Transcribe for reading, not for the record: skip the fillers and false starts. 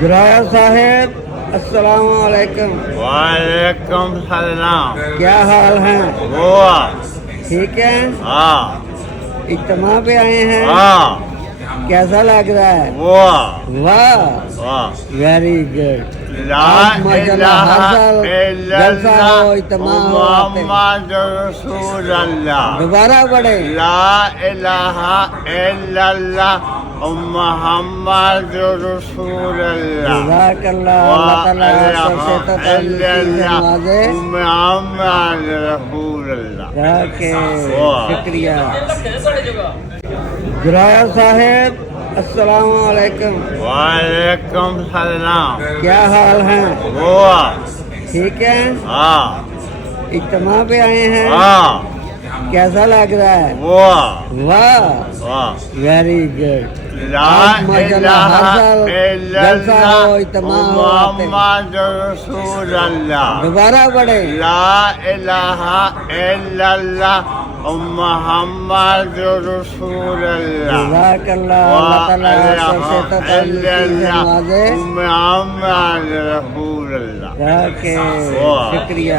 جرایا صاحب السلام علیکم، وعلیکم السلام۔ کیا حال ہیں؟ ہوا؟ ٹھیک ہے؟ ہاں اجتماع پہ آئے ہیں؟ ہاں کیسا لگ رہا ہے؟ ہوا واہ واہ۔ Very good. لا آج ماشاءاللہ ہر الہ سال الا جلسہ ہو، اجتماع ہو، آتے ہیں۔ محمد رسول اللہ۔ دوبارہ پڑھے۔ لا الہ الا اللہ محمد رسول اللہ۔ جزاک اللہ، اللہ تعالیٰ آپ کو صحت و تندرستی سے نوازے۔ محمد رسول اللہ۔ اوکے، شکریہ۔ جرایا صاحب السلام علیکم، وعلیکم السلام۔ کیا حال ہیں؟ ہوا؟ ٹھیک ہے؟ ہاں اجتماع پہ آئے ہیں؟ ہاں کیسا لگ رہا ہے؟ ہوا واہ واہ۔ Very good. لا آج ماشاءاللہ ہر الہ سال الا جلسہ ہو، اللہ اجتماع ہو، آتے ہیں۔ محمد رسول اللہ۔ دوبارہ پڑھے۔ لا الہ الا اللہ محمد رسول اللہ۔ جزاک اللہ، اللہ تعالیٰ آپ کو صحت و تندرستی سے نوازے۔ محمد رسول اللہ۔ اوکے، شکریہ۔